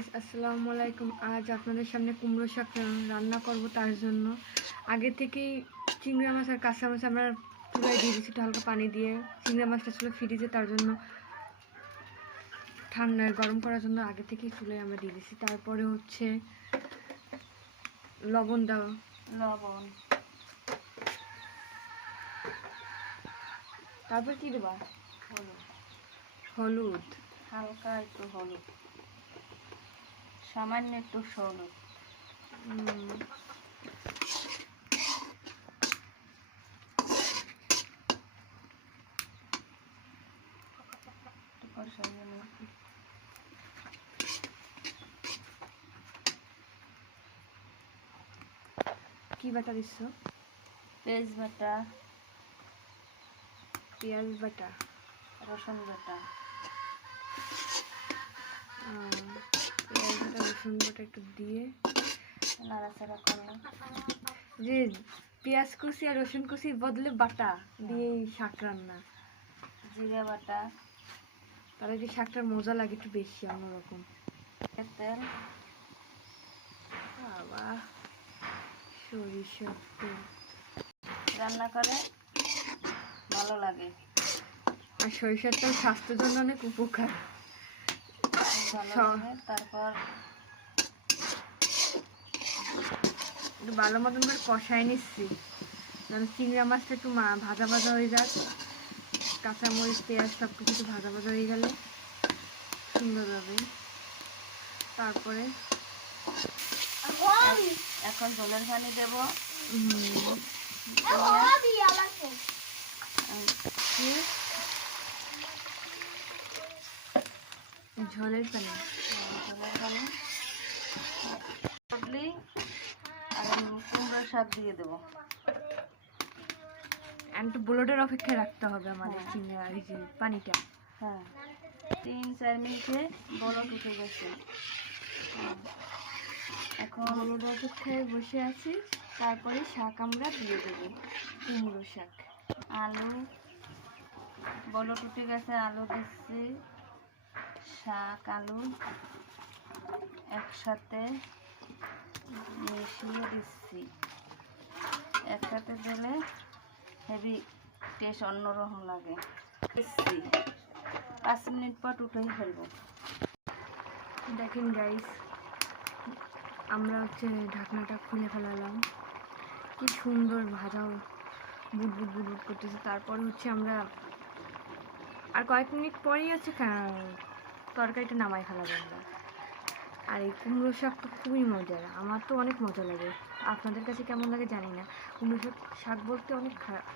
Guys, আসসালামু আলাইকুম। আজ আপনাদের সামনে কুমড়ো শাক রান্না করব। তার জন্য আগে থেকেই চিংড়ি মাছ আর কাঁচা মাছ আমরা চুলায় দিয়ে দিচ্ছি একটু হালকা পানি দিয়ে। চিংড়ি মাছটা ছিল ফ্রিজে, তার জন্য ঠান্ডায় গরম করার জন্য আগে থেকেই চুলায় আমরা দিয়ে দিচ্ছি। তারপরে হচ্ছে লবণ দাও, লবণ, তারপর কি দেবা? হলুদ, হলুদ, হালকা একটু হলুদ, সামান্য একটু হলুদ, কি বাটা দিচ্ছ? পেঁয়াজ বাটা, পেঁয়াজ বাটা, রসুন বাটা, পেঁয়াজ বাটা রসুন বাটা একটু দিয়ে নাড়াচাড়া করলাম। যে পেঁয়াজ কুচি আর রসুন কুচির বদলে বাটা দিয়ে শাক রান্না, জিরা বাটা, তাহলে যে শাকটার মজা লাগে একটু বেশি অন্যরকম। তেল, বাবা, সরিষার তেল রান্না করে ভালো লাগে। আর সরিষার তেল স্বাস্থ্যের জন্য অনেক উপকার। ভালো লাগে। তারপর একটু ভালো মতন করে কষায় নিচ্ছি, যেন চিংড়া মাছটা একটু ভাজা ভাজা হয়ে যাক। কাঁচামরিচ পেঁয়াজ সব কিছু একটু ভাজা ভাজা হয়ে গেলে সুন্দর হবে। তারপরে এখন ঝোলের পানি দেব। ঝোলের পানি ফুটলেই আর কুমড়োর শাক দিয়ে দেবো। একটু ব্লোডের অপেক্ষায় রাখতে হবে আমাদের চিংড়া এই যে পানিটা। হ্যাঁ, 3-4 মিনিটে বলক উঠে গেছে। এখন ব্লোডের অপেক্ষায় বসে আছি। তারপরে শাক আমরা দিয়ে দেবো, কুমড়ো শাক। আলু বলক উঠে গেছে, আলু দিচ্ছি, শাক আলু একসাথে মিশিয়ে দিচ্ছি। একসাথে দিলে হেভি টেস্ট অন্যরকম লাগে। দিচ্ছি 5 মিনিট পর উঠেই ফেলবো। দেখেন গাইস, আমরা হচ্ছে ঢাকনাটা খুলে ফেলালাম। কি সুন্দর ভাজা বুট বুট বুট বুট করতেছে। তারপর হচ্ছে আমরা আর কয়েক মিনিট পরেই আছে তরকারিটা নামাই ফেলাবো আমরা। আর এই কুমড়ো শাক তো খুবই মজার, আমার তো অনেক মজা লাগে। আপনাদের কাছে কেমন লাগে জানি না। কুমড়ো শাক বলতে অনেক খারাপ